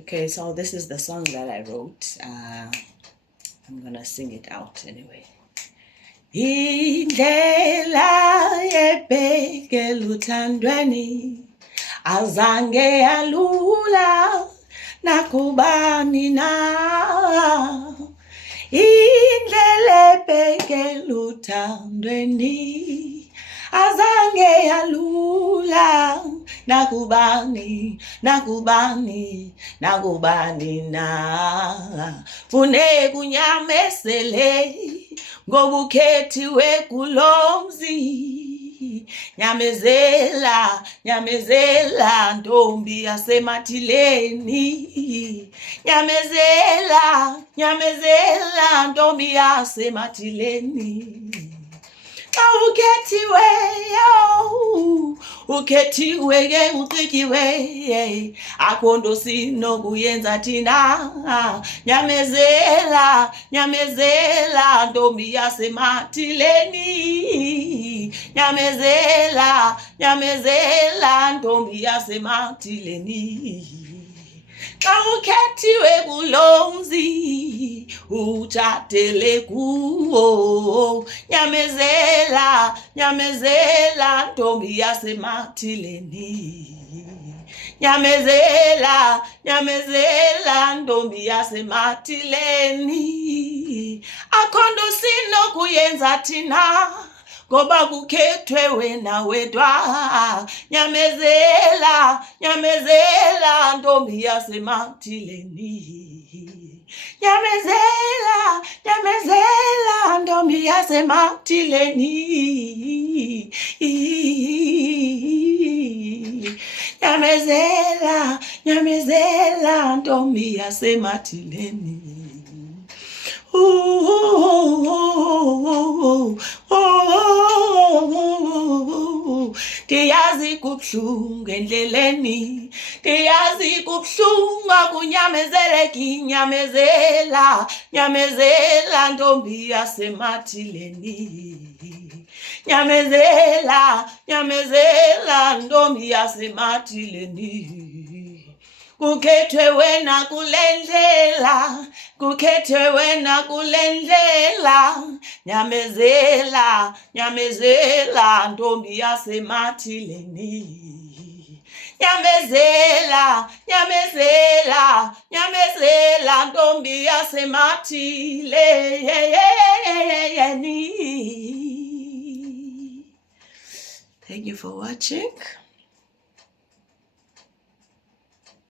Okay, so this is the song that I wrote. I'm gonna sing it out anyway. Indlela ebhekela uthandweni azange yalula nakubani na. Indlela ebhekela uthandweni azange yalula nakubani na. Funeka unyamezele ngoba ukhethiwe kulo mzi. Nyamezela ntombi yasemathileni. Nyamezela ntombi yasemathileni. Xa ukhethiwe ke ucityiwe, akho nto sinokuyenza thina. Nyamezela ntombi yasemathileni. Nyamezela ntombi yasemathileni. Xa ukhethiwe kulo mzi utshatele kuwo. Nyamezela ntombi yasemathileni. Nyamezela ntombi yasemathileni. Akho nto sinokuyenza thina ngoba kukhethwe wena wedwa. Nyamezela ntombi yasemathileni. Nyamezela ntombi yasemathileni. Nyamezela ntombi yasemathileni. Ndiyazi kubuhlungu endleleni, ndiyazi kubuhlungu akunyamezeleki. Nyamezela ntombi yasemathileni. Nyamezela ntombi yasemathileni. Kukhethwe wena kule ndlela, kukhethwe wena kule ndlela. Nyamezela ntombi yasemathileni. Nyamezela ntombi yasemathileni. Thank you for watching.